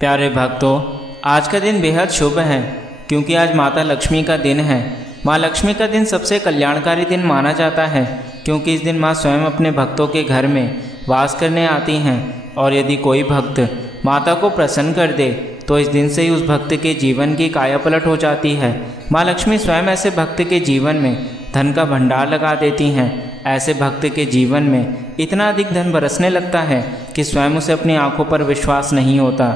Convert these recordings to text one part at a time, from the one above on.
प्यारे भक्तों, आज का दिन बेहद शुभ है क्योंकि आज माता लक्ष्मी का दिन है। माँ लक्ष्मी का दिन सबसे कल्याणकारी दिन माना जाता है क्योंकि इस दिन माँ स्वयं अपने भक्तों के घर में वास करने आती हैं और यदि कोई भक्त माता को प्रसन्न कर दे तो इस दिन से ही उस भक्त के जीवन की कायापलट हो जाती है। माँ लक्ष्मी स्वयं ऐसे भक्त के जीवन में धन का भंडार लगा देती हैं। ऐसे भक्त के जीवन में इतना अधिक धन बरसने लगता है कि स्वयं उसे अपनी आंखों पर विश्वास नहीं होता।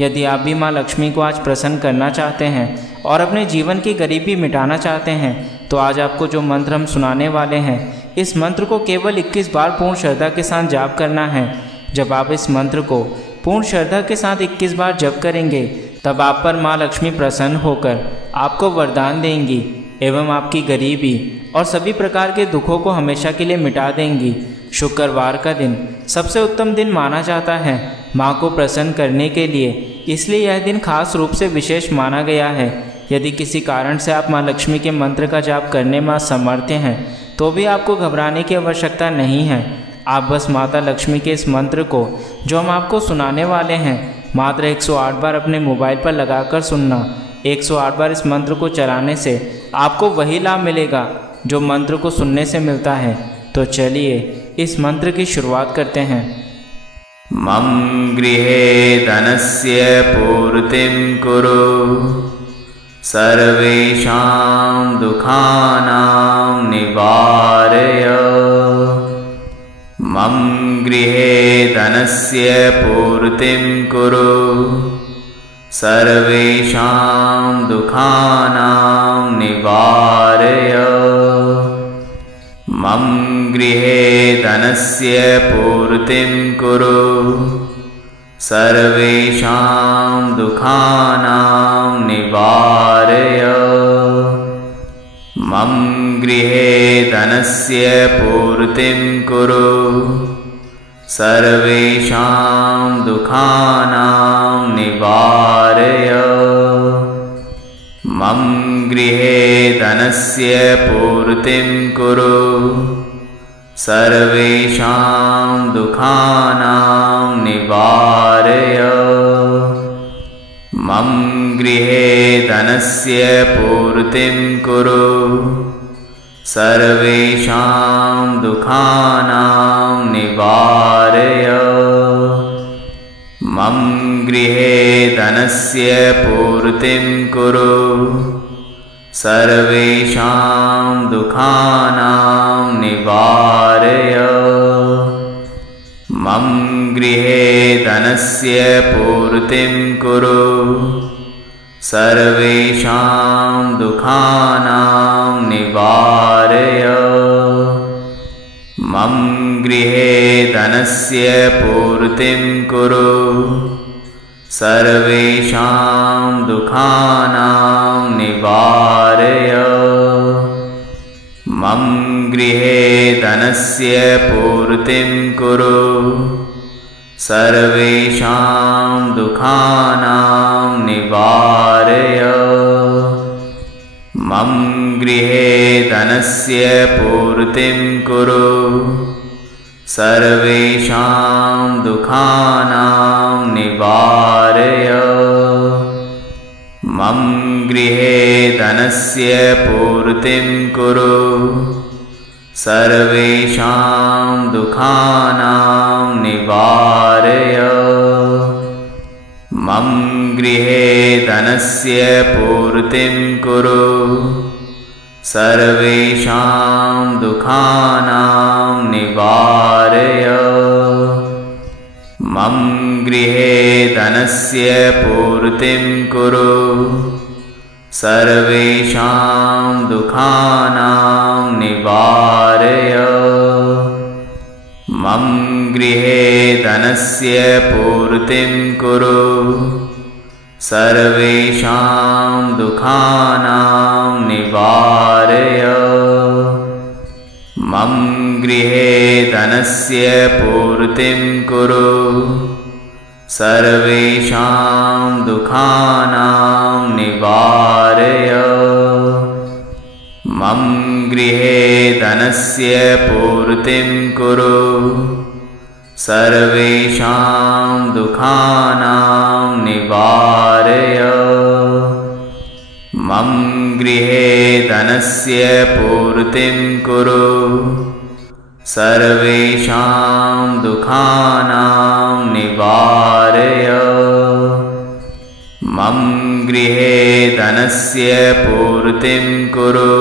यदि आप भी माँ लक्ष्मी को आज प्रसन्न करना चाहते हैं और अपने जीवन की गरीबी मिटाना चाहते हैं तो आज आपको जो मंत्र हम सुनाने वाले हैं, इस मंत्र को केवल 21 बार पूर्ण श्रद्धा के साथ जाप करना है। जब आप इस मंत्र को पूर्ण श्रद्धा के साथ 21 बार जप करेंगे तब आप पर माँ लक्ष्मी प्रसन्न होकर आपको वरदान देंगी एवं आपकी गरीबी और सभी प्रकार के दुखों को हमेशा के लिए मिटा देंगी। शुक्रवार का दिन सबसे उत्तम दिन माना जाता है माँ को प्रसन्न करने के लिए, इसलिए यह दिन खास रूप से विशेष माना गया है। यदि किसी कारण से आप माँ लक्ष्मी के मंत्र का जाप करने में असमर्थ हैं तो भी आपको घबराने की आवश्यकता नहीं है। आप बस माता लक्ष्मी के इस मंत्र को जो हम आपको सुनाने वाले हैं मात्र 108 बार अपने मोबाइल पर लगाकर सुनना। 108 बार इस मंत्र को चलाने से आपको वही लाभ मिलेगा जो मंत्र को सुनने से मिलता है। तो चलिए इस मंत्र की शुरुआत करते हैं। मम गृहे धनस्य पूर्तिं कुरु, सर्वेषां दुःखानां निवारय। मम गृहे धनस्य पूर्तिं कुरु, सर्वेषां दुःखानां निवारय। मम गृहे धनस्य पूर्तिं कुरु, सर्वेषां दुःखानां निवारय। मम गृहे धनस्य पूर्तिं कुरु, सर्वेषां दुःखानां निवारय। मम गृहे धनस्य पूर्तिं कुरु, सर्वेषां दुःखानां निवारय। मम गृहे धनस्य पूर्तिं कुरु, सर्वेषां दुःखानां निवारय। मम गृहे धनस्य पूर्तिं कुरु, सर्वेषां दुःखानां निवारय। मम गृहे धनस्य पूर्तिं कुरु, सर्वेषां दुःखानां निवारय। मम गृहे धनस्य पूर्तिं कुरु, सर्वेषां दुःखानां निवारय। मम गृहे धनस्य पूर्तिं कुरु, सर्वेषां दुःखानां निवारय। मम गृहे धनस्य पूर्तिं कुरु, सर्वेषां दुःखानां निवारय। मम गृहे धनस्य पूर्तिं कुरु, सर्वेषां दुःखानां निवारय। मम गृहे धनस्य पूर्तिं कुरु, सर्वेषां दुःखानां निवारय। मम गृहे धनस्य पूर्तिं कुरु, सर्वेषां दुःखानां निवारय। मम गृहे धनस्य पूर्तिं कुरु, सर्वेषां दुःखानां निवारय। मम गृहे धनस्य पूर्तिं कुरु, सर्वेषां दुःखानां निवारय। मम गृहे धनस्य पूर्तिं कुरु, सर्वेषां दुःखानां निवारय। मम गृहे धनस्य पूर्तिं कुरु। सर्वेषां दुःखानां निवारय। मम गृहे धनस्य पूर्तिं कुरु।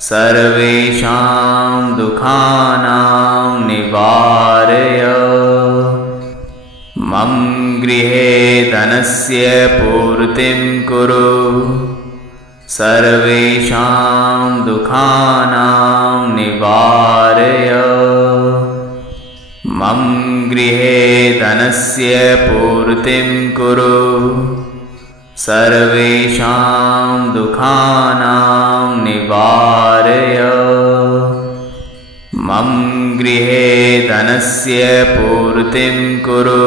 सर्वेषां दुःखानां निवारय। मम गृहे धनस्य पूर्तिं कुरु। सर्वेषां दुःखानां निवारय। मम गृहे धनस्य पूर्तिं कुरु। सर्वेषां दुःखानां निवारय। मम गृहे धनस्य पूर्तिं कुरु।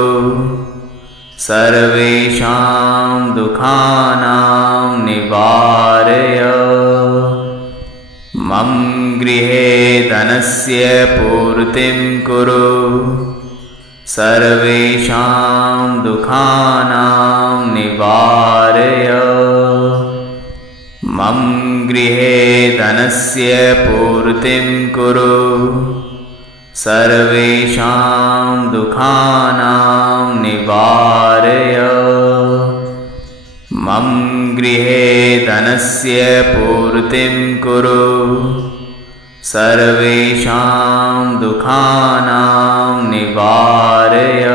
सर्वेषां दुःखानां निवारय। मम गृहे धनस्य पूर्तिं कुरु। सर्वेषां दुःखानां निवारय। मम गृहे धनस्य पूर्तिं कुरु। सर्वेषां दुःखानां निवारय। मम गृहे धनस्य पूर्तिं कुरु। सर्वेषां दुःखानां निवारय।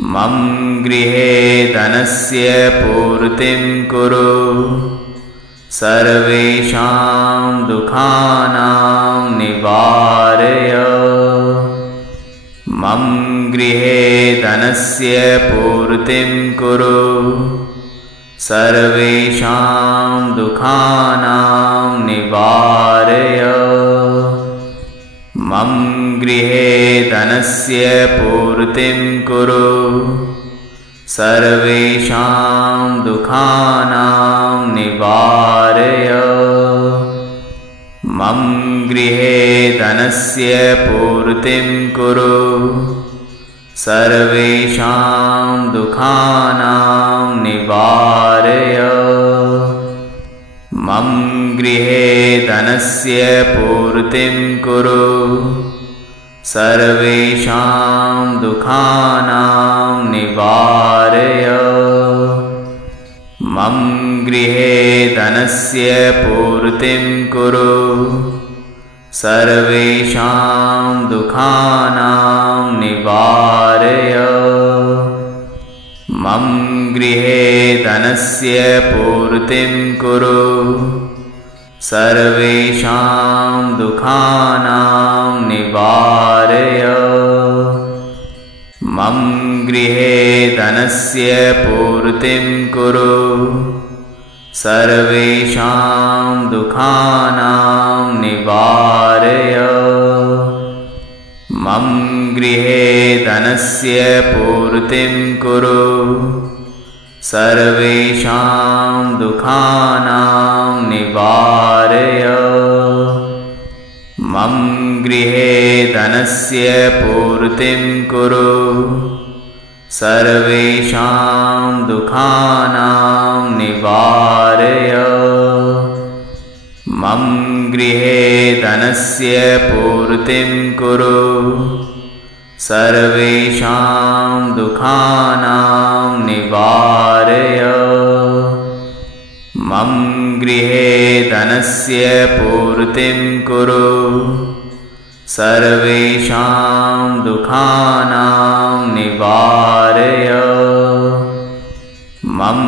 मम गृहे धनस्य पूर्तिं कुरु। सर्वेषां दुःखानां निवारय। मम गृहे धनस्य पूर्तिं कुरु। सर्वेषां दुःखानां निवारय। मम गृहे धनस्य पूर्तिं कुरु। सर्वेषां दुःखानां निवारय। मम गृहे धनस्य पूर्तिं कुरु। सर्वेषां दुःखानां निवारय। मम गृहे धनस्य पूर्तिं कुरु। सर्वेषां दुःखानां निवारय। मम गृहे धनस्य पूर्तिं कुरु। सर्वेषां दुःखानां निवारय। मम गृहे धनस्य पूर्तिं कुरु। सर्वेषां दुःखानां निवारय। मम गृहे धनस्य पूर्तिं कुरु। सर्वेषां दुःखानां निवारय। मम गृहे धनस्य पूर्तिं कुरु। सर्वेषां दुःखानां निवारय। मम गृहे धनस्य पूर्तिं कुरु। सर्वेषां दुःखानां निवारय। मम गृहे धनस्य पूर्तिं कुरु। सर्वेषां दुःखानां निवारय। मम गृहे धनस्य पूर्तिं कुरु। सर्वेषां दुःखानां निवारय। मम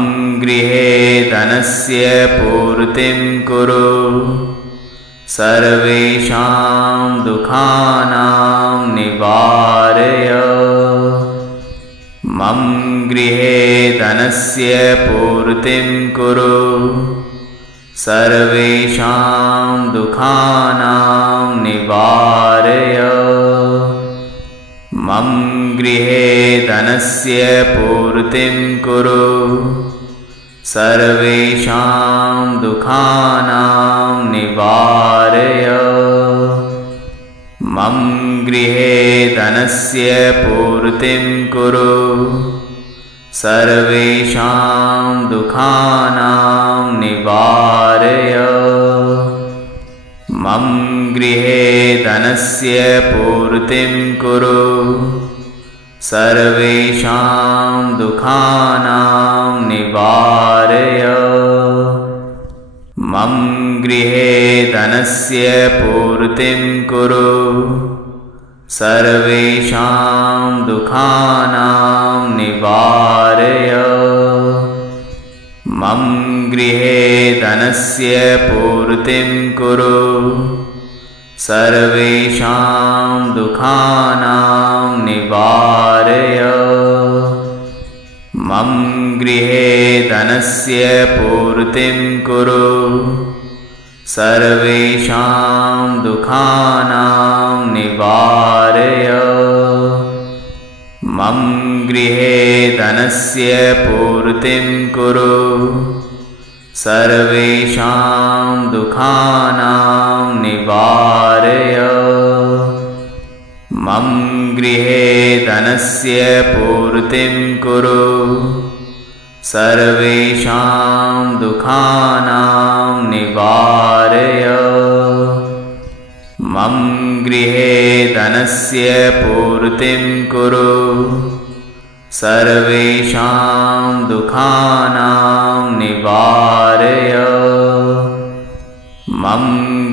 गृहे धनस्य पूर्तिं कुरु। सर्वेषां दुःखानां निवारय। मम गृहे धनस्य पूर्तिं कुरु। सर्वेषां दुःखानां निवारय। मम गृहे धनस्य पूर्तिं कुरु। सर्वेषां दुःखानां निवारय। मम गृहे धनस्य पूर्तिं कुरु सर्वेषां दुःखानां निवारय मम गृहे धनस्य पूर्तिं कुरु सर्वेषां दुःखानां निवारय मम गृहे धनस्य पूर्तिं कुरु सर्वेषां दुःखानां निवारय मम गृहे धनस्य पूर्तिं कुरु सर्वेषां दुःखानां निवारय मम गृहे धनस्य पूर्तिं कुरु सर्वेषां दुःखानां निवारय मम गृहे धनस्य पूर्तिं कुरु सर्वेषां दुःखानां निवारय मम गृहे धनस्य पूर्तिं कुरु सर्वेषां दुःखानां निवारय मम गृहे धनस्य पूर्तिं कुरु सर्वेषां दुःखानां निवारय मम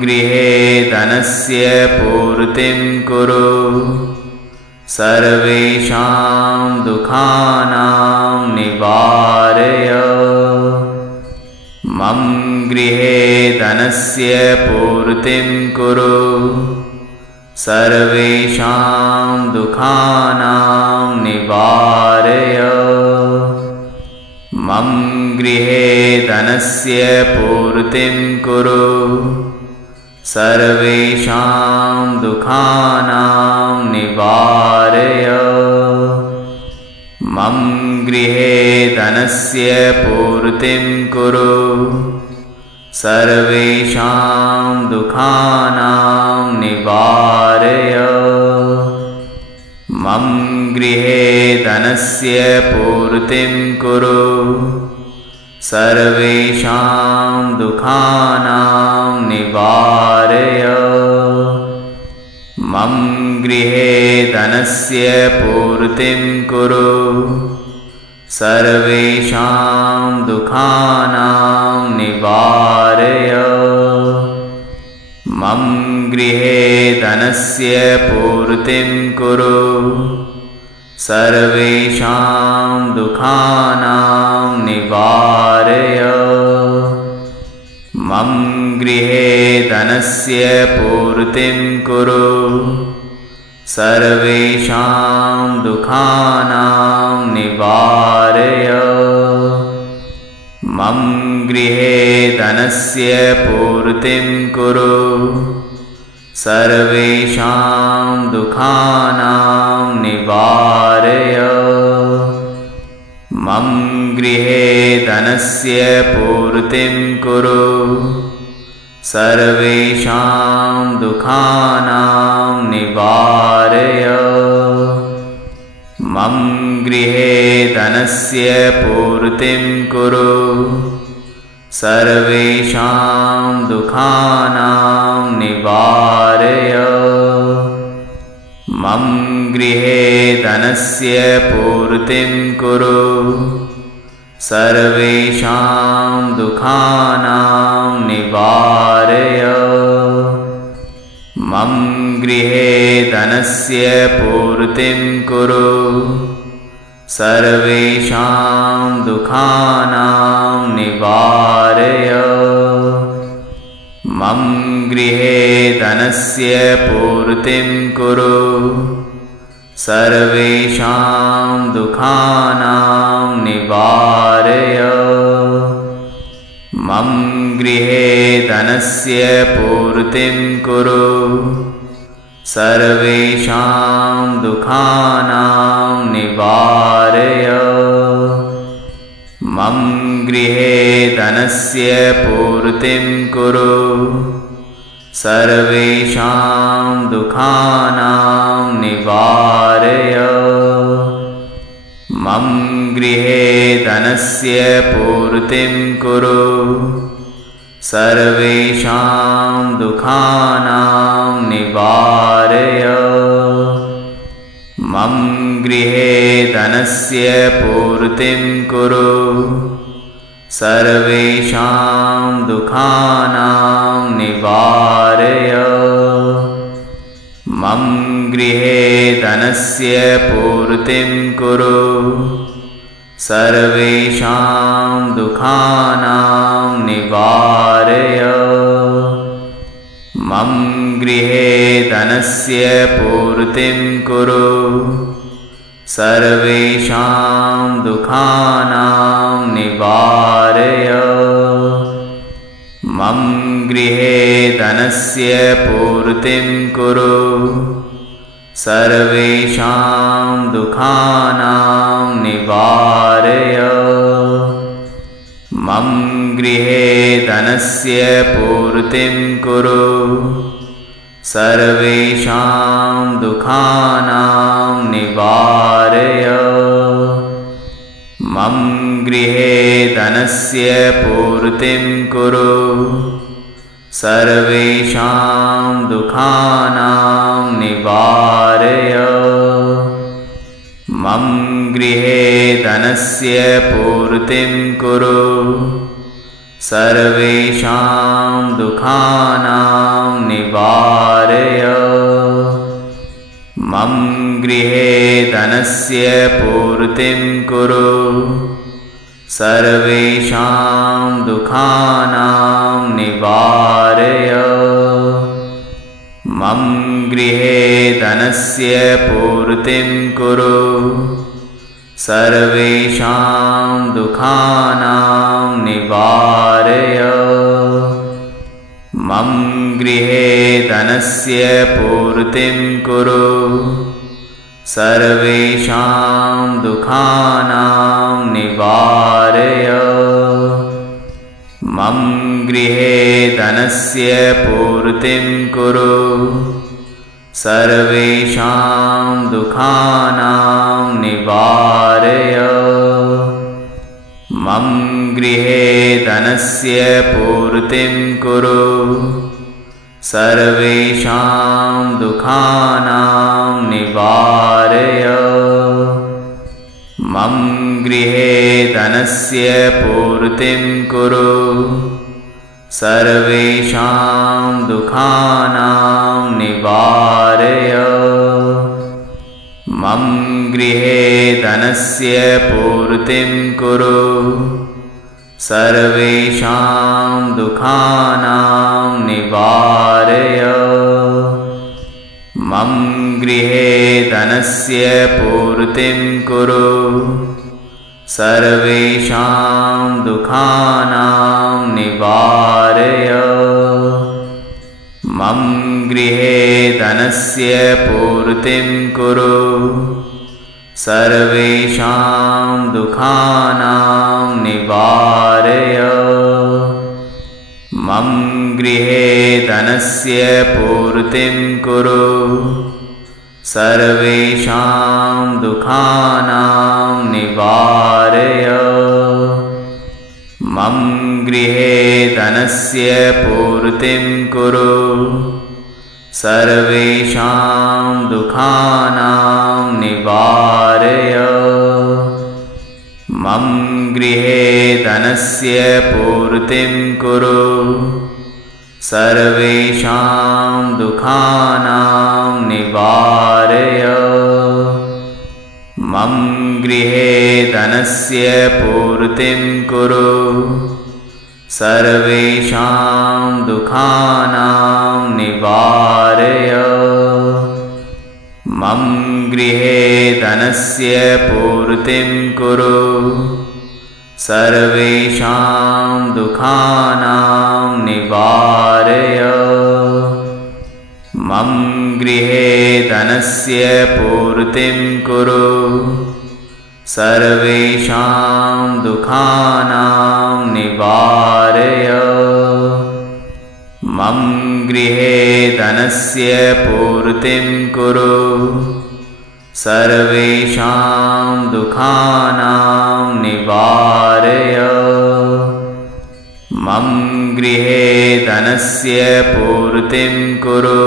गृहे धनस्य पूर्तिं कुरु सर्वेषां दुःखानां निवारय मम गृहे धनस्य पूर्तिं कुरु सर्वेषां दुःखानां निवारय मम गृहे धनस्य पूर्तिं कुरु सर्वेषां दुःखानां निवारय मम गृहे धनस्य पूर्तिं कुरु सर्वेषां दुःखानां निवारय मम गृहे धनस्य पूर्तिं कुरु सर्वेषां दुःखानां निवारय मम गृहे धनस्य पूर्तिं कुरु सर्वेषां दुःखानां निवारय मम गृहे धनस्य पूर्तिं कुरु सर्वेषां दुःखानां निवारय मम गृहे धनस्य पूर्तिं कुरु सर्वेषां दुःखानां निवारय मम गृहे धनस्य पूर्तिं कुरु सर्वेषां दुःखानां निवारय मम गृहे धनस्य पूर्तिं कुरु सर्वेषां दुःखानां निवारय मम गृहे धनस्य पूर्तिं कुरु सर्वेषां दुःखानां निवारय मम गृहे धनस्य पूर्तिं कुरु सर्वेषां दुःखानां निवारय मम गृहे धनस्य पूर्तिं कुरु सर्वेषां दुःखानां निवारय मम गृहे धनस्य पूर्तिं कुरु सर्वेषां दुःखानां निवारय मम गृहे धनस्य पूर्तिं कुरु सर्वेषां दुःखानां निवारय मम गृहे धनस्य पूर्तिं कुरु सर्वेषां दुःखानां निवारय। मम गृहे धनस्य पूर्तिं कुरु। सर्वेषां दुःखानां निवारय। मम गृहे धनस्य पूर्तिं कुरु। सर्वेषां दुःखानां निवारय। मम गृहे धनस्य पूर्तिं कुरु। सर्वेषां दुःखानां निवारय। मम गृहे धनस्य पूर्तिं कुरु। सर्वेषां दुःखानां निवारय। मम गृहे धनस्य पूर्तिं कुरु। सर्वेषां दुःखानां निवारय। मम गृहे धनस्य पूर्तिं कुरु। सर्वेषां दुःखानां निवारय। मम गृहे धनस्य पूर्तिं कुरु। सर्वेषां दुःखानां निवारय। मम गृहे धनस्य पूर्तिं कुरु। सर्वेषां दुःखानां निवारय। मम गृहे धनस्य पूर्तिं कुरु। सर्वेषां दुःखानां निवारय। मम गृहे धनस्य पूर्तिं कुरु। सर्वेषां दुःखानां निवारय। मम गृहे धनस्य पूर्तिं कुरु। सर्वेषां दुःखानां निवारय। मम गृहे धनस्य पूर्तिं कुरु। सर्वेषां दुःखानां निवारय। मम गृहे धनस्य पूर्तिं कुरु। सर्वेषां दुःखानां निवारय। मम गृहे धनस्य पूर्तिं कुरु। सर्वेषां दुःखानां निवारय। मम गृहे धनस्य पूर्तिं कुरु। सर्वेषां दुःखानां निवारय। मम गृहे धनस्य पूर्तिं कुरु। सर्वेषां दुःखानां निवारय। मम गृहे धनस्य पूर्तिं कुरु। सर्वेषां दुःखानां निवारय। मम गृहे धनस्य पूर्तिं कुरु। सर्वेषां दुःखानां निवारय। मम गृहे धनस्य पूर्तिं कुरु। सर्वेषां दुःखानां निवारय। मम गृहे धनस्य पूर्तिं कुरु। सर्वेषां दुःखानां निवारय। मम गृहे धनस्य पूर्तिं कुरु। सर्वेषां दुःखानां निवारय। मम गृहे धनस्य पूर्तिं कुरु। सर्वेषां दुःखानां निवारय। मम गृहे धनस्य पूर्तिं कुरु। सर्वेषां दुःखानां निवारय। मम गृहे धनस्य पूर्तिं कुरु सर्वेषां दुःखानां निवारय मम गृहे धनस्य पूर्तिं कुरु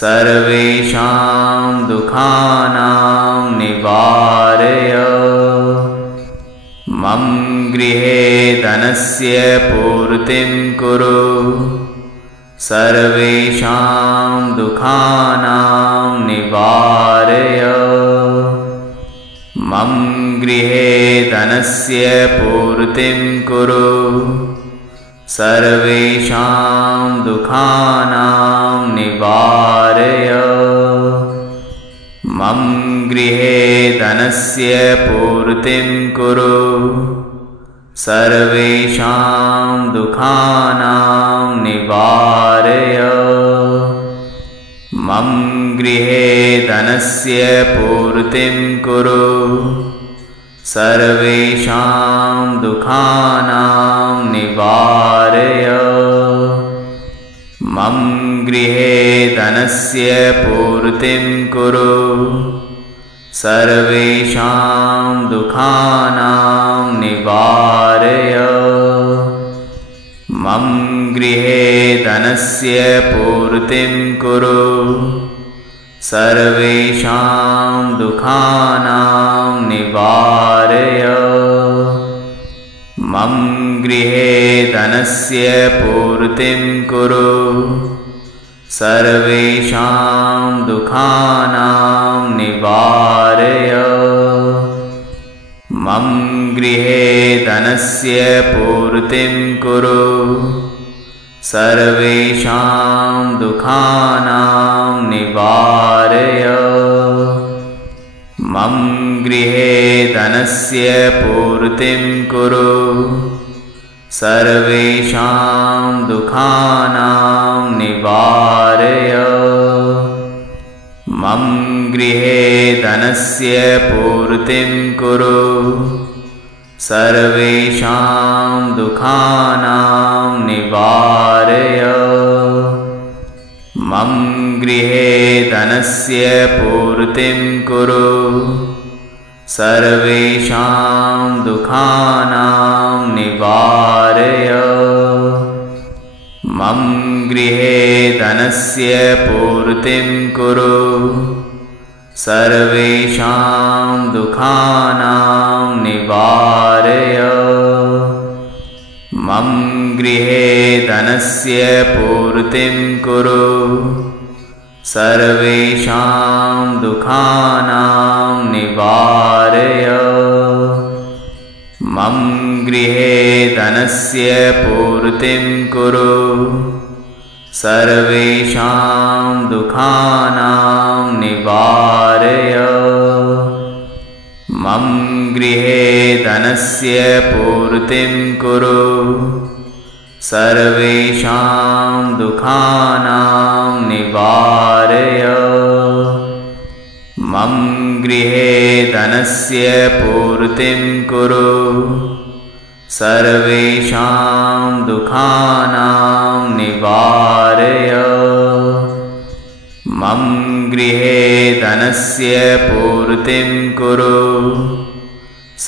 सर्वेषां दुःखानां निवारय मम गृहे धनस्य पूर्तिं कुरु सर्वेषां दुःखानां निवारय मम गृहे धनस्य पूर्तिं कुरु सर्वेषां दुःखानां निवारय मम गृहे धनस्य पूर्तिं कुरु सर्वेषां दुःखानां निवारय मम गृहे धनस्य पूर्तिं कुरु सर्वेषां दुःखानां निवारय मम गृहे धनस्य पूर्तिं कुरु सर्वेषां दुःखानां निवारय मम गृहे धनस्य पूर्तिं कुरु सर्वेषां दुःखानां निवारय मम गृहे धनस्य पूर्तिं कुरु सर्वेषां दुःखानां निवारय मम गृहे धनस्य पूर्तिं कुरु सर्वेषां दुःखानां निवारय मम गृहे धनस्य पूर्तिं कुरु सर्वेषां दुःखानां निवारय मम गृहे धनस्य पूर्तिं कुरु सर्वेषां दुःखानां निवारय मम गृहे धनस्य पूर्तिं कुरु सर्वेषां दुःखानां निवारय मम गृहे धनस्य पूर्तिं कुरु सर्वेषां दुःखानां निवारय मम गृहे धनस्य पूर्तिं कुरु सर्वेषां दुःखानां निवारय मम गृहे धनस्य पूर्तिं कुरु सर्वेषां दुःखानां निवारय मम गृहे धनस्य पूर्तिं कुरु सर्वेषां दुःखानां निवारय मम गृहे धनस्य पूर्तिं कुरु सर्वेषां दुःखानां निवारय मम गृहे धनस्य पूर्तिं कुरु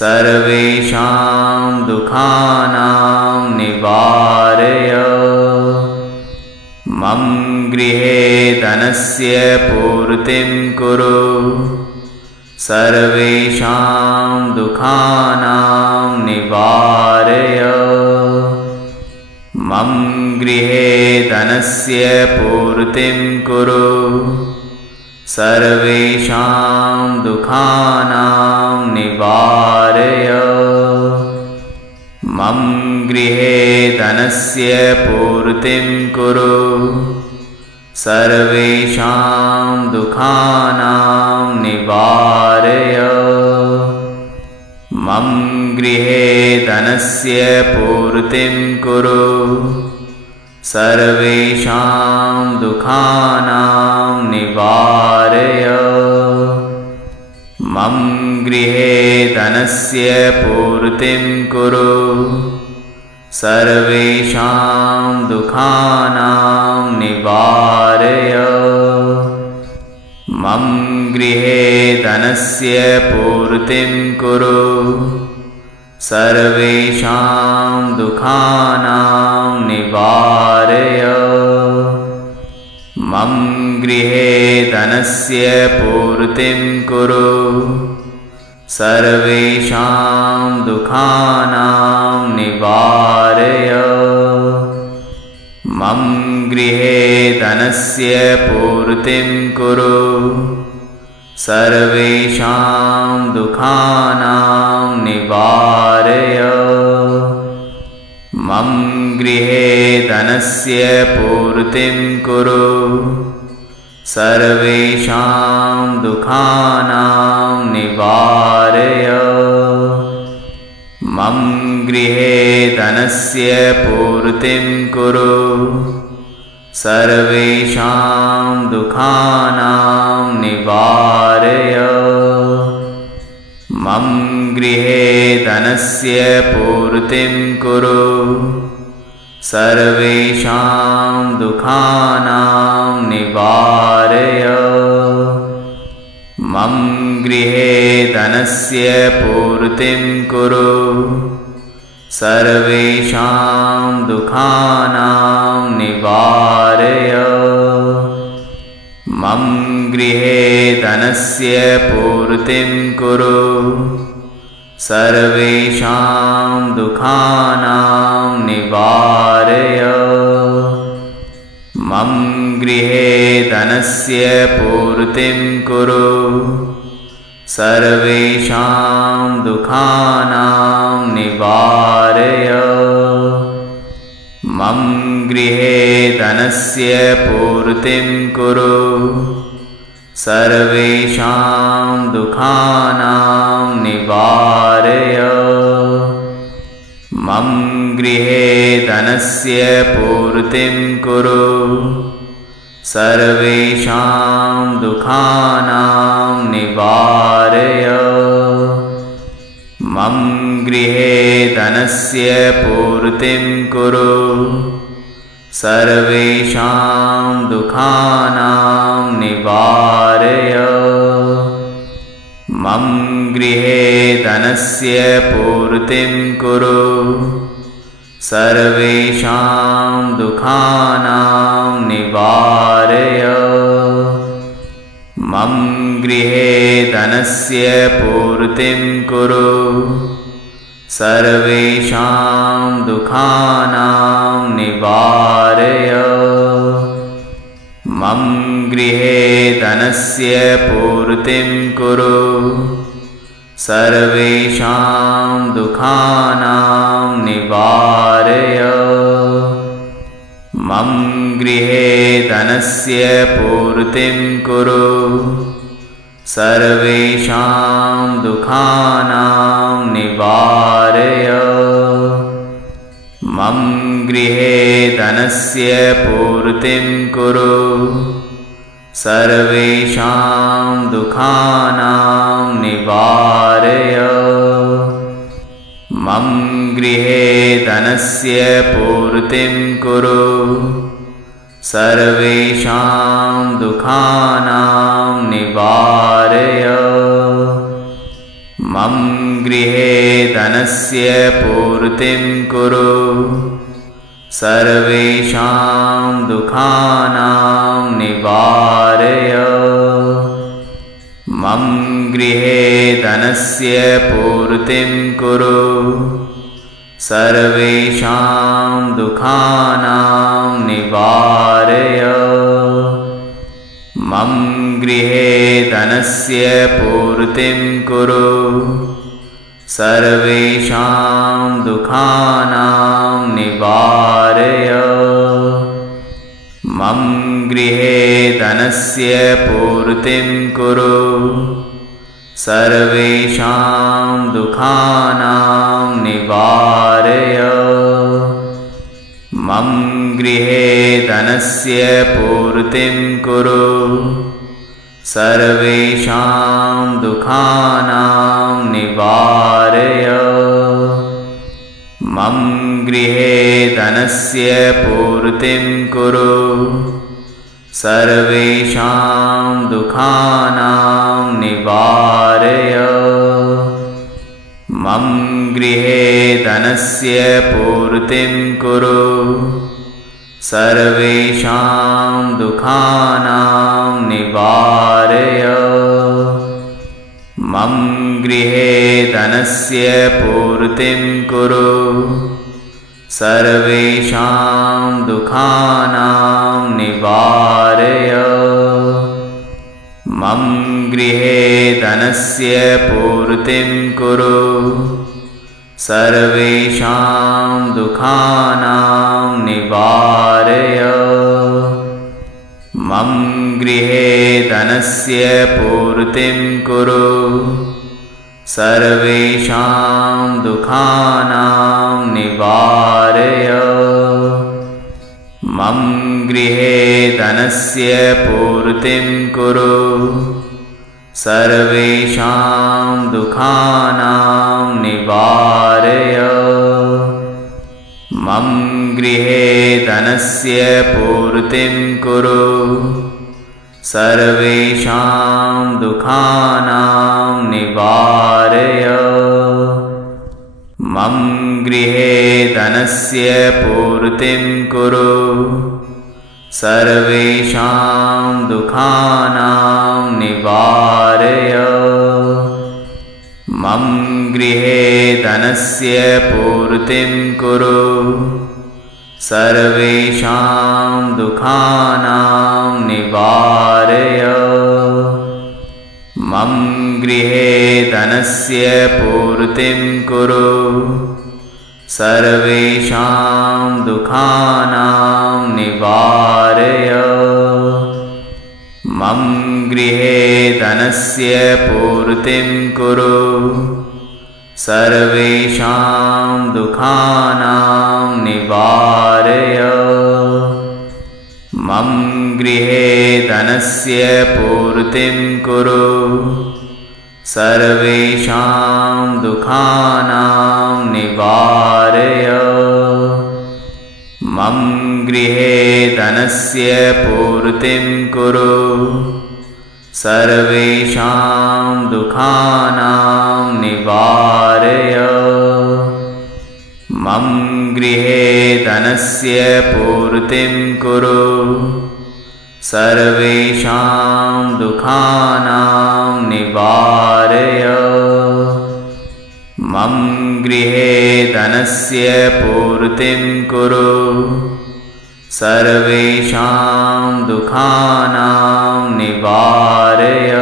सर्वेषां दुःखानां निवारय मम गृहे धनस्य पूर्तिं कुरु सर्वेषां दुःखानां निवारय मम गृहे धनस्य पूर्तिं कुरु सर्वेषां दुःखानां निवारय मम गृहे धनस्य पूर्तिं कुरु सर्वेषां दुःखानां निवारय मम गृहे धनस्य पूर्तिं कुरु सर्वेषां दुःखानां निवारय मम गृहे धनस्य पूर्तिं कुरु सर्वेषां दुःखानां निवारय। मम गृहे धनस्य पूर्तिं कुरु। सर्वेषां दुःखानां निवारय। मम गृहे धनस्य पूर्तिं कुरु। सर्वेषां दुःखानां निवारय। मम गृहे धनस्य पूर्तिं कुरु। सर्वेषां दुःखानां निवारय। मम गृहे धनस्य पूर्तिं कुरु। सर्वेषां दुःखानां निवारय। मम गृहे धनस्य पूर्तिं कुरु। सर्वेषां दुःखानां निवारय। मम गृहे धनस्य पूर्तिं कुरु। सर्वेषां दुःखानां निवारय। मम गृहे धनस्य पूर्तिं कुरु। सर्वेषां दुःखानां निवारय। मम गृहे धनस्य पूर्तिं कुरु। सर्वेषां दुःखानां निवारय। मम गृहे धनस्य पूर्तिं कुरु। सर्वेषां दुःखानां निवारय। मम गृहे धनस्य पूर्तिं कुरु। सर्वेषां दुःखानां निवारय। मम गृहे धनस्य पूर्तिं कुरु। सर्वेषां दुःखानां निवारय। मम गृहे धनस्य पूर्तिं कुरु। सर्वेषां दुःखानां निवारय। मम गृहे धनस्य पूर्तिं कुरु। सर्वेषां दुःखानां निवारय। मम गृहे धनस्य पूर्तिं कुरु। सर्वेषां दुःखानां निवारय। मम गृहे धनस्य पूर्तिं कुरु। सर्वेषां दुःखानां निवारय। मम गृहे धनस्य पूर्तिं कुरु। सर्वेषां दुःखानां निवारय। मम गृहे धनस्य पूर्तिं कुरु। सर्वेषां दुःखानां निवारय। मम गृहे धनस्य पूर्तिं कुरु। सर्वेषां दुःखानां निवारय। मम गृहे धनस्य पूर्तिं कुरु। सर्वेषां दुःखानां निवारय। मम गृहे धनस्य पूर्तिं कुरु। सर्वेषां दुःखानां निवारय। मम गृहे धनस्य पूर्तिं कुरु। सर्वेषां दुःखानां निवारय। मम गृहे धनस्य पूर्तिं कुरु। सर्वेषां दुःखानां निवारय। मम गृहे धनस्य पूर्तिं कुरु। सर्वेषां दुःखानां निवारय। मम गृहे धनस्य पूर्तिं कुरु सर्वेषां दुःखानां निवारय मम गृहे धनस्य पूर्तिं कुरु सर्वेषां दुःखानां निवारय मम गृहे धनस्य पूर्तिं कुरु सर्वेषां दुःखानां निवारय मम गृहे धनस्य पूर्तिं कुरु सर्वेषां दुःखानां निवारय मम गृहे धनस्य पूर्तिं कुरु सर्वेषां दुःखानां निवारय मम गृहे धनस्य पूर्तिं कुरु सर्वेषां दुःखानां निवारय मम गृहे धनस्य पूर्तिं कुरु सर्वेषां दुःखानां निवारय मम गृहे धनस्य पूर्तिं कुरु सर्वेषां दुःखानां निवारय मम गृहे धनस्य पूर्तिं कुरु सर्वेषां दुःखानां निवारय मम गृहे धनस्य पूर्तिं कुरु सर्वेषां दुःखानां निवारय मम गृहे धनस्य पूर्तिं कुरु सर्वेषां दुःखानां निवारय मम गृहे धनस्य पूर्तिं कुरु सर्वेषां दुःखानां निवारय मम गृहे धनस्य पूर्तिं कुरु सर्वेषां दुःखानां निवारय मम गृहे धनस्य पूर्तिं कुरु सर्वेषां दुःखानां निवारय मम गृहे धनस्य पूर्तिं कुरु सर्वेषां दुःखानां निवारय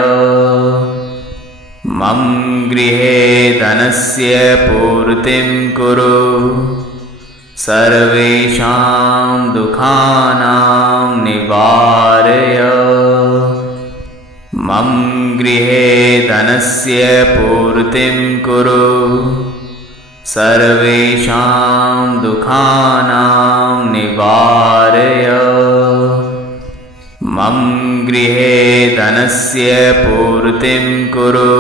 मम गृहे धनस्य पूर्तिं कुरु सर्वेषां दुःखानां निवारय मम गृहे धनस्य पूर्तिं कुरु सर्वेषां दुःखानां निवारय मम गृहे धनस्य पूर्तिं कुरु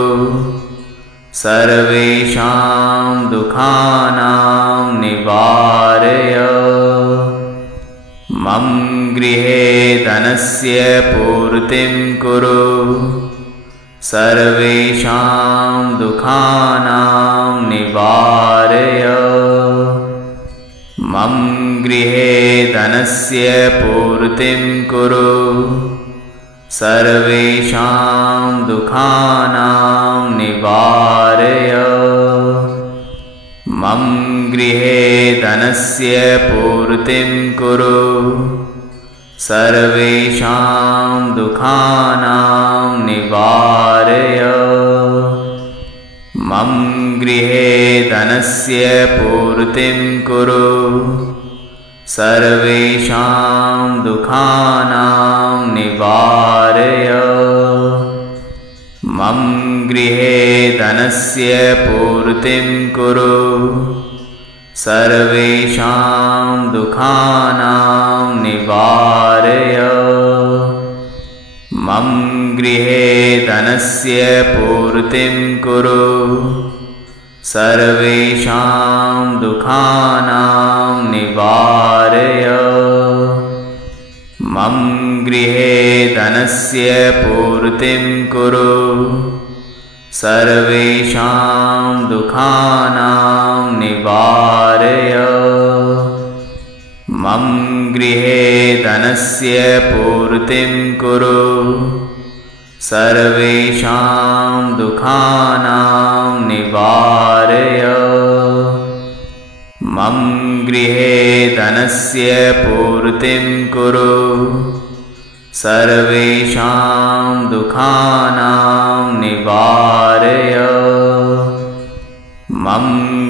सर्वेषां दुःखानां निवारय मम गृहे धनस्य पूर्तिं कुरु सर्वेषां दुःखानां निवारय मम गृहे धनस्य पूर्तिं कुरु सर्वेषां दुःखानां निवारय मम गृहे धनस्य पूर्तिं कुरु सर्वेषां दुःखानां निवारय मम गृहे धनस्य पूर्तिं कुरु सर्वेषां दुःखानां निवारय मम गृहे धनस्य पूर्तिं कुरु सर्वेषां दुःखानां निवारय मम गृहे धनस्य पूर्तिं कुरु सर्वेषां दुःखानां निवारय। मम गृहे धनस्य पूर्तिं कुरु। सर्वेषां दुःखानां निवारय। मम गृहे धनस्य पूर्तिं कुरु। सर्वेषां दुःखानां निवारय। मम गृहे धनस्य पूर्तिं कुरु। सर्वेषां दुःखानां निवारय। मम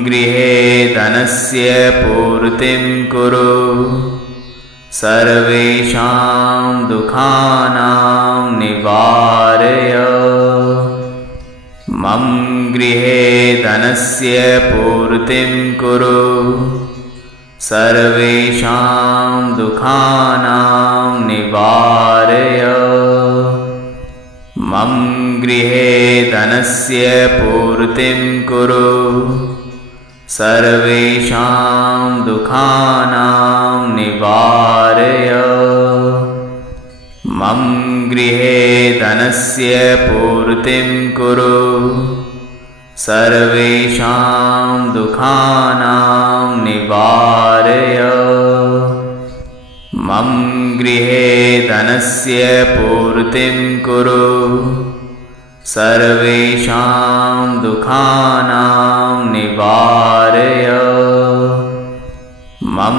गृहे धनस्य पूर्तिं कुरु। सर्वेषां दुःखानां निवारय। मम गृहे धनस्य पूर्तिं कुरु। सर्वेषां दुःखानां निवारय। मम गृहे धनस्य पूर्तिं कुरु। सर्वेषां दुःखानां निवारय। मम गृहे धनस्य पूर्तिं कुरु। सर्वेषां दुःखानां निवारय। मम गृहे धनस्य पूर्तिं कुरु। सर्वेषां दुःखानां निवारय। मम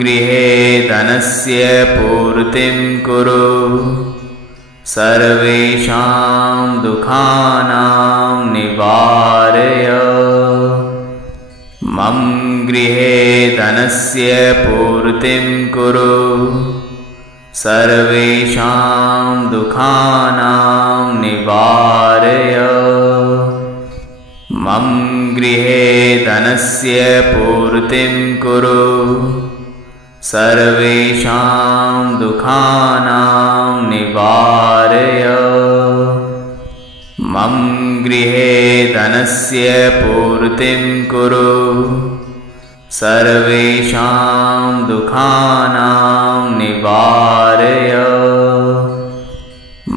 गृहे धनस्य पूर्तिं कुरु। सर्वेषां दुःखानां निवारय। मम गृहे धनस्य पूर्तिं कुरु। सर्वेषां दुःखानां निवारय। मम गृहे धनस्य पूर्तिं कुरु। सर्वेषां दुःखानां निवारय। मम गृहे धनस्य पूर्तिं कुरु। सर्वेषां दुःखानां निवारय।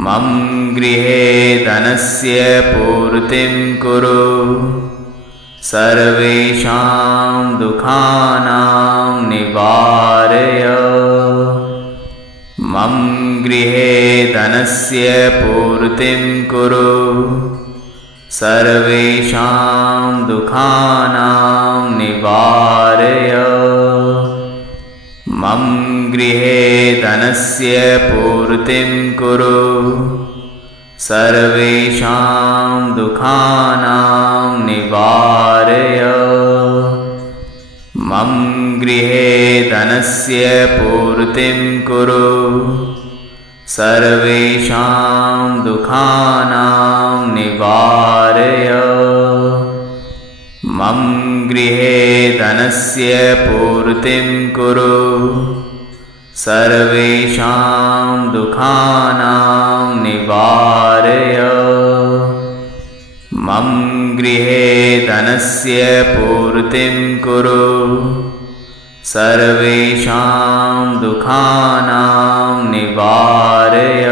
मम गृहे धनस्य पूर्तिं कुरु। सर्वेषां दुःखानां निवारय। मम गृहे धनस्य पूर्तिं कुरु। सर्वेषां दुःखानां निवारय। मम गृहे धनस्य पूर्तिं कुरु। सर्वेषां दुःखानां निवारय। मम गृहे धनस्य पूर्तिं कुरु। सर्वेषां दुःखानां निवारय। मम गृहे धनस्य पूर्तिं कुरु। सर्वेषां दुःखानां निवारय। मम गृहे धनस्य पूर्तिं कुरु। सर्वेषां दुःखानां निवारय।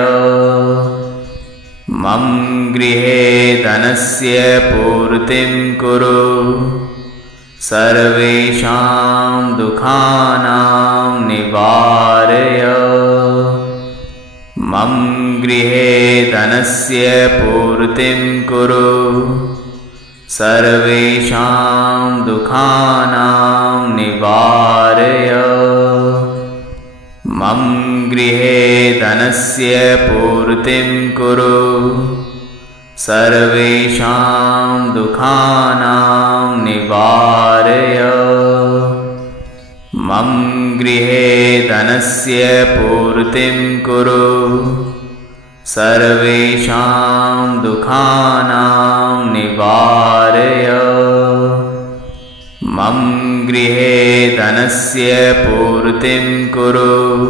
मम गृहे धनस्य पूर्तिं कुरु। सर्वेषां दुःखानां निवारय। मम गृहे धनस्य पूर्तिं कुरु। सर्वेषां दुःखानां निवारय। मम गृहे धनस्य पूर्तिं कुरु। सर्वेषां दुःखानां निवारय। मम गृहे धनस्य पूर्तिं कुरु। सर्वेषां दुःखानां निवारय। मम गृहे धनस्य पूर्तिं कुरु।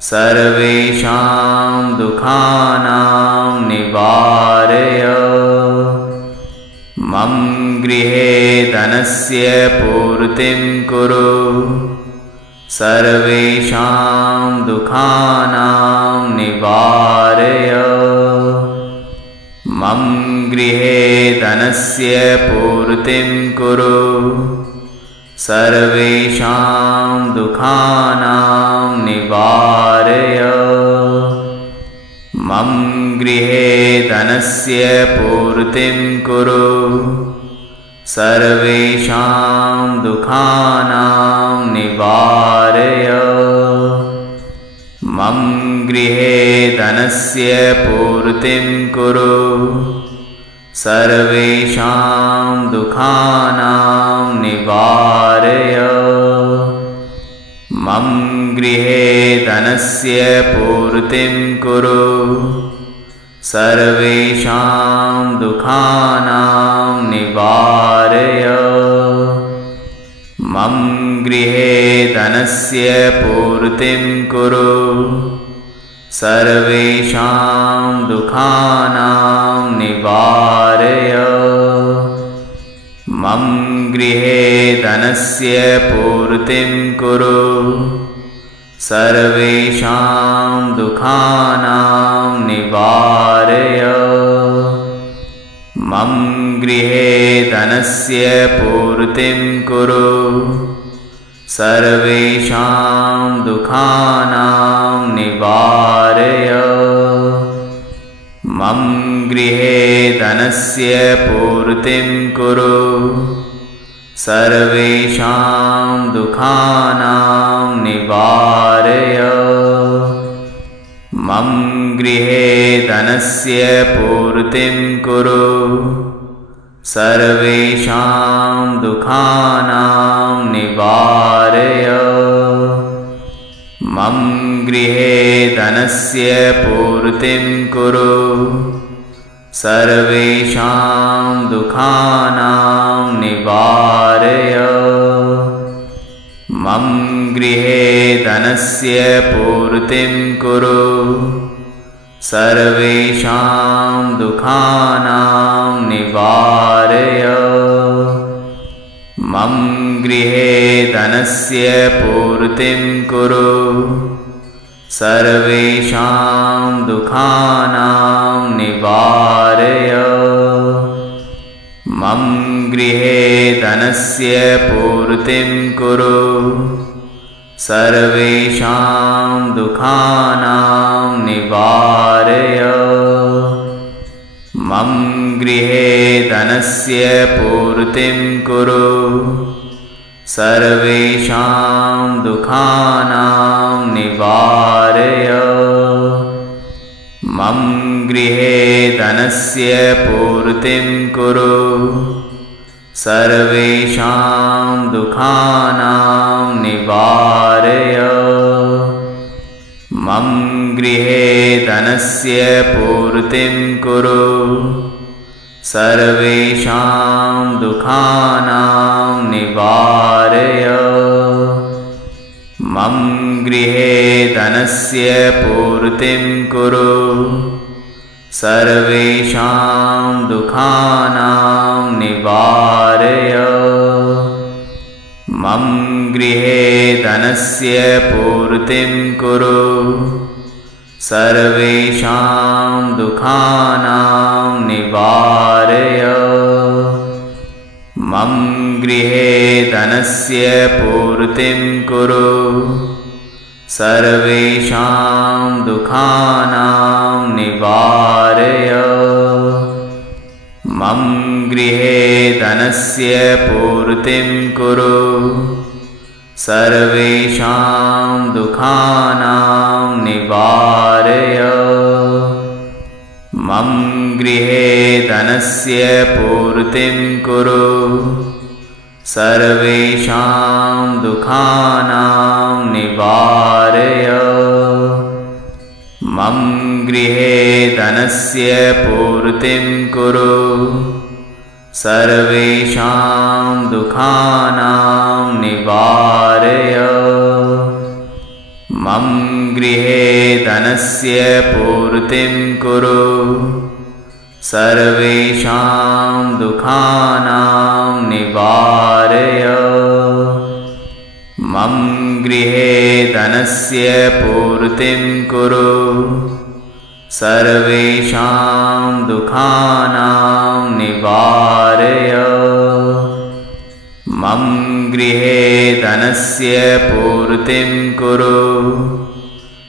सर्वेषां दुःखानां निवारय। मम गृहे धनस्य पूर्तिं कुरु सर्वेषां दुःखानां निवारय मम गृहे धनस्य पूर्तिं कुरु सर्वेषां दुःखानां निवारय मम गृहे धनस्य पूर्तिं कुरु सर्वेषां दुःखानां निवारय मम गृहे धनस्य पूर्तिं कुरु सर्वेषां दुःखानां निवारय मम गृहे धनस्य पूर्तिं कुरु सर्वेषां दुःखानां निवारय मम गृहे धनस्य पूर्तिं कुरु सर्वेषां दुःखानां निवारय मम गृहे धनस्य पूर्तिं कुरु सर्वेषां दुःखानां निवारय मम गृहे धनस्य पूर्तिं कुरु सर्वेषां दुःखानां निवारय मम गृहे धनस्य पूर्तिं कुरु सर्वेषां दुःखानां निवारय मम गृहे धनस्य पूर्तिं कुरु सर्वेषां दुःखानां निवारय मम गृहे धनस्य पूर्तिं कुरु सर्वेषां दुःखानां निवारय मम गृहे धनस्य पूर्तिं कुरु सर्वेषां दुःखानां निवारय मम गृहे धनस्य पूर्तिं कुरु सर्वेषां दुःखानां निवारय मम गृहे धनस्य पूर्तिं कुरु सर्वेषां दुःखानां निवारय मम गृहे धनस्य पूर्तिं कुरु सर्वेषां दुःखानां निवारय मम गृहे धनस्य पूर्तिं कुरु सर्वेषां दुःखानां निवारय मम गृहे धनस्य पूर्तिं कुरु सर्वेषां दुःखानां निवारय मम गृहे धनस्य पूर्तिं कुरु सर्वेषां दुःखानां निवारय मम गृहे धनस्य पूर्तिं कुरु सर्वेषां दुःखानां निवारय मम गृहे धनस्य पूर्तिं कुरु सर्वेषां दुःखानां निवारय मम गृहे धनस्य पूर्तिं कुरु सर्वेषां दुःखानां निवारय मम गृहे धनस्य पूर्तिं कुरु सर्वेषां दुःखानां निवारय मम गृहे धनस्य पूर्तिं कुरु सर्वेषां दुःखानां निवारय मम गृहे धनस्य पूर्तिं कुरु सर्वेषां दुःखानां निवारय। मम गृहे धनस्य पूर्तिं कुरु। सर्वेषां दुःखानां निवारय। मम गृहे धनस्य पूर्तिं कुरु।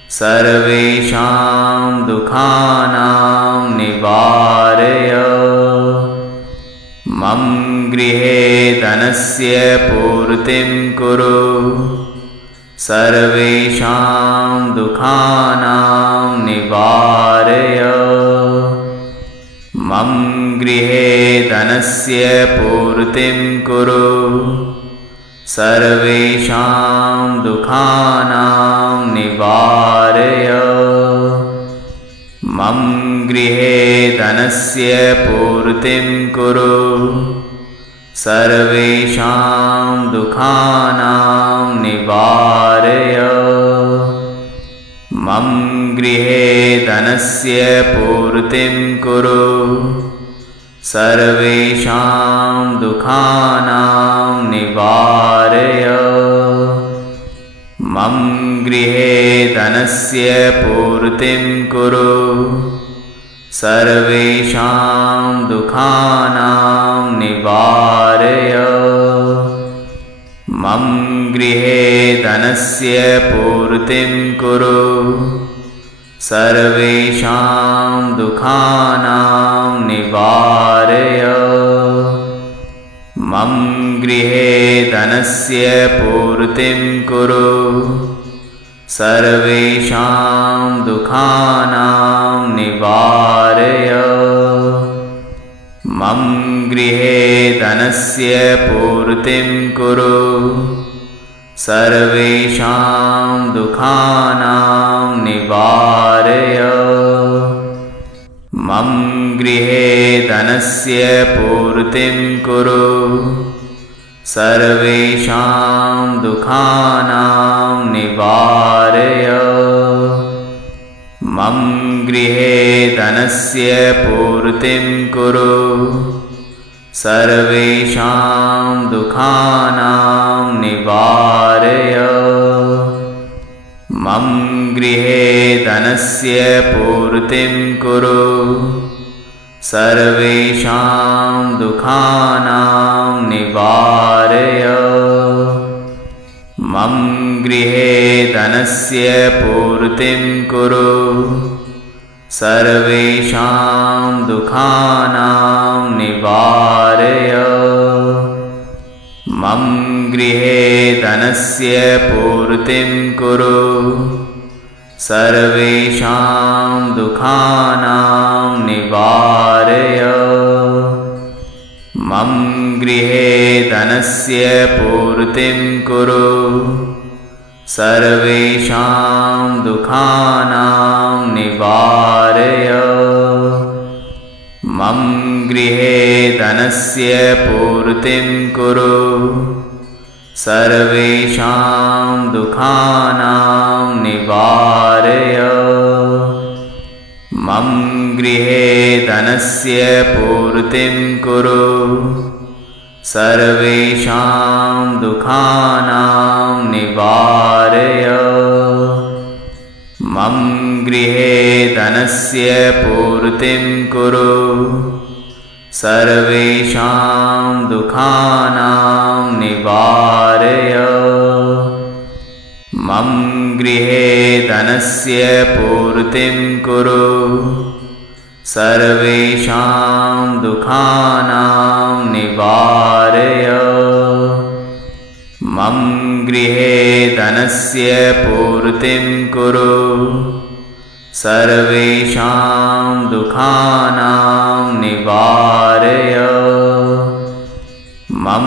सर्वेषां दुःखानां निवारय। मम गृहे धनस्य पूर्तिं कुरु। सर्वेषां दुःखानां निवारय। मम गृहे धनस्य पूर्तिं कुरु। सर्वेषां दुःखानां निवारय। मम गृहे धनस्य पूर्तिं कुरु। सर्वेषां दुःखानां निवारय। मम गृहे धनस्य पूर्तिं कुरु। सर्वेषां दुःखानां निवारय। मम गृहे धनस्य पूर्तिं कुरु। सर्वेषां दुःखानां निवारय। मम गृहे धनस्य पूर्तिं कुरु। सर्वेषां दुःखानां निवारय। मम गृहे धनस्य पूर्तिं कुरु। सर्वेषां दुःखानां निवारय। मम गृहे धनस्य पूर्तिं कुरु। सर्वेषां दुःखानां निवारय। मम गृहे धनस्य पूर्तिं कुरु। सर्वेषां दुःखानां निवारय। मम गृहे धनस्य पूर्तिं कुरु। सर्वेषां दुःखानां निवारय। मम गृहे धनस्य पूर्तिं कुरु। सर्वेषां दुःखानां निवारय। मम गृहे धनस्य पूर्तिं कुरु। सर्वेषां दुःखानां निवारय। मम गृहे धनस्य पूर्तिं कुरु। सर्वेषां दुःखानां निवारय। मम गृहे धनस्य पूर्तिं कुरु। सर्वेषां दुःखानां निवारय। मम गृहे धनस्य पूर्तिं कुरु। सर्वेषां दुःखानां निवारय। मम गृहे धनस्य पूर्तिं कुरु। सर्वेषां दुःखानां निवारय। मम गृहे धनस्य पूर्तिं कुरु। सर्वेषां दुःखानां निवारय। मम गृहे धनस्य पूर्तिं कुरु। सर्वेषां दुःखानां निवारय। मम गृहे धनस्य पूर्तिं कुरु। सर्वेषां दुःखानां निवारय। मम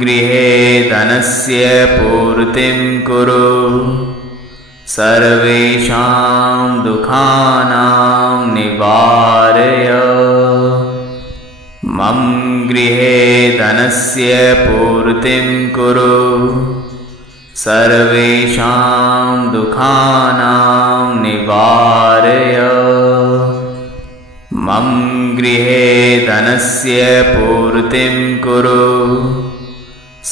गृहे धनस्य पूर्तिं कुरु। सर्वेषां दुःखानां निवारय। मम गृहे धनस्य पूर्तिं कुरु। सर्वेषां दुःखानां निवारय। मम गृहे धनस्य पूर्तिं कुरु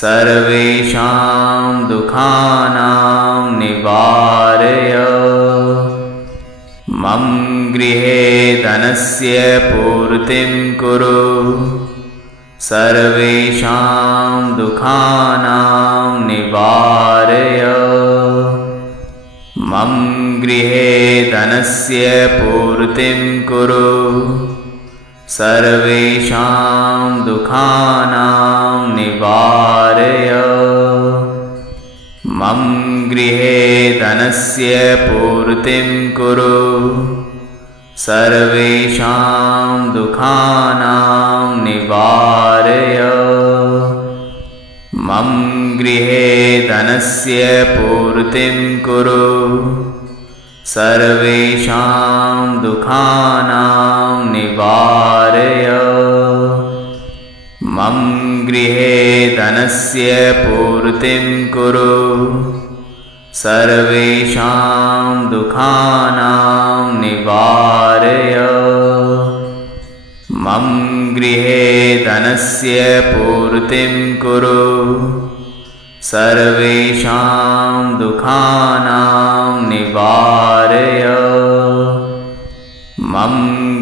सर्वेषां दुःखानां निवारय मम गृहे धनस्य पूर्तिं कुरु सर्वेषां दुःखानां निवारय मम गृहे धनस्य पूर्तिं कुरु सर्वेषां दुःखानां निवारय मम गृहे धनस्य पूर्तिं कुरु सर्वेषां दुःखानां निवारय मम गृहे धनस्य पूर्तिं कुरु सर्वेषां दुःखानां निवारय मम गृहे धनस्य पूर्तिं कुरु सर्वेषां दुःखानां निवारय मम गृहे धनस्य पूर्तिं कुरु सर्वेषां दुःखानां निवारय मम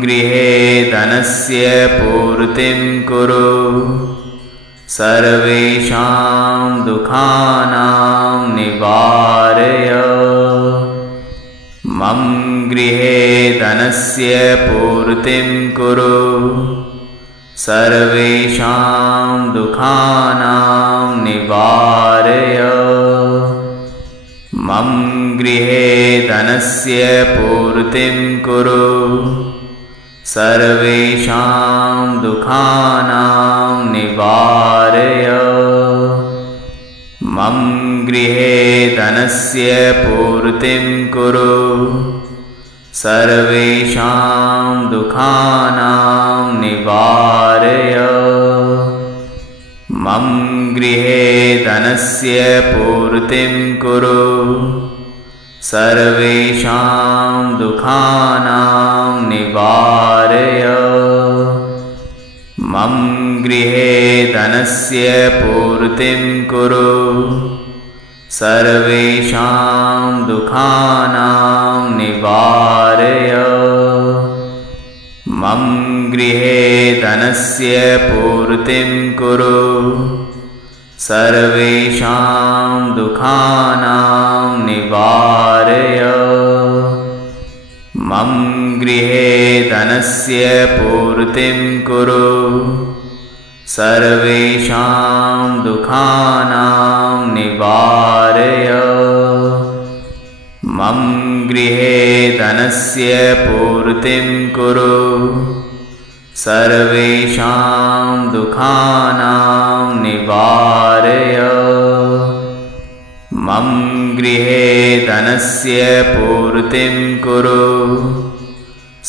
गृहे धनस्य पूर्तिं कुरु सर्वेषां दुःखानां निवारय मम गृहे धनस्य पूर्तिं कुरु सर्वेषां दुःखानां निवारय मम गृहे धनस्य पूर्तिं कुरु सर्वेषां दुःखानां निवारय मम गृहे धनस्य पूर्तिं कुरु सर्वेषां दुःखानां निवारय मम गृहे धनस्य पूर्तिं कुरु सर्वेषां दुःखानां निवारय मम गृहे धनस्य पूर्तिं कुरु सर्वेषां दुःखानां निवारय मम गृहे धनस्य पूर्तिं कुरु सर्वेषां दुःखानां निवारय मम गृहे धनस्य पूर्तिं कुरु सर्वेषां दुःखानां निवारय मम गृहे धनस्य पूर्तिं कुरु सर्वेषां दुःखानां निवारय मम गृहे धनस्य पूर्तिं कुरु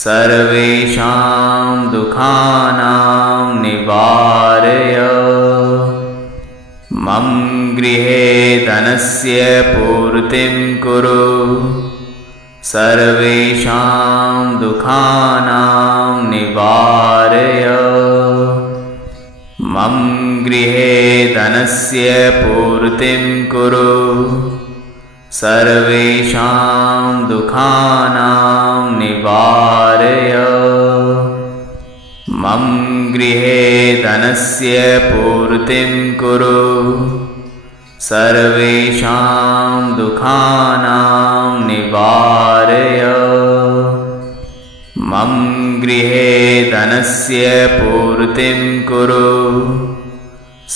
सर्वेषां दुःखानां निवारय मम गृहे धनस्य पूर्तिं कुरु सर्वेषां दुःखानां निवारय मम गृहे धनस्य पूर्तिं कुरु सर्वेषां दुःखानां निवारय मम गृहे धनस्य पूर्तिं कुरु सर्वेषां दुःखानां निवारय मम गृहे धनस्य पूर्तिं कुरु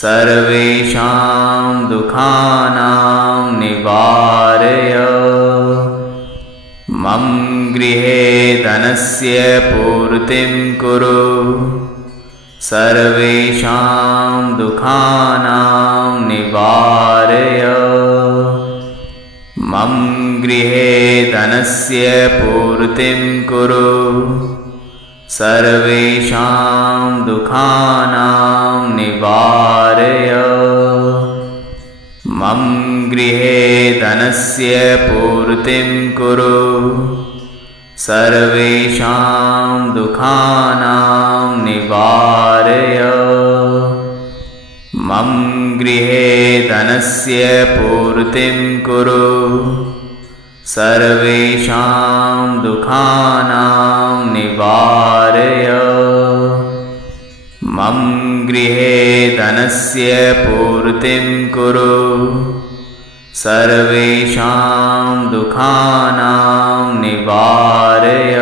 सर्वेषां दुःखानां निवारय मम गृहे धनस्य पूर्तिं कुरु सर्वेषां दुःखानां निवारय मम गृहे धनस्य पूर्तिं कुरु सर्वेषां दुःखानां निवारय मम गृहे धनस्य पूर्तिं कुरु सर्वेषां दुःखानां निवारय। मम गृहे धनस्य पूर्तिं कुरु। सर्वेषां दुःखानां निवारय। मम गृहे धनस्य पूर्तिं कुरु। सर्वेषां दुःखानां निवारय।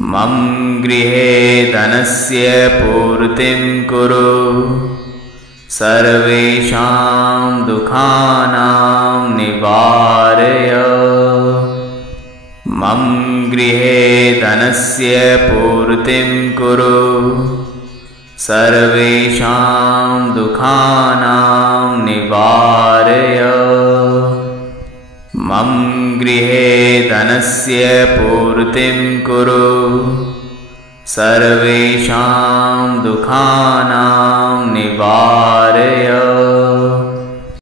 मम गृहे धनस्य पूर्तिं कुरु। सर्वेषां दुःखानां निवारय। मम गृहे धनस्य पूर्तिं कुरु। सर्वेषां दुःखानां निवारय। मम गृहे धनस्य पूर्तिं कुरु। सर्वेषां दुःखानां निवारय।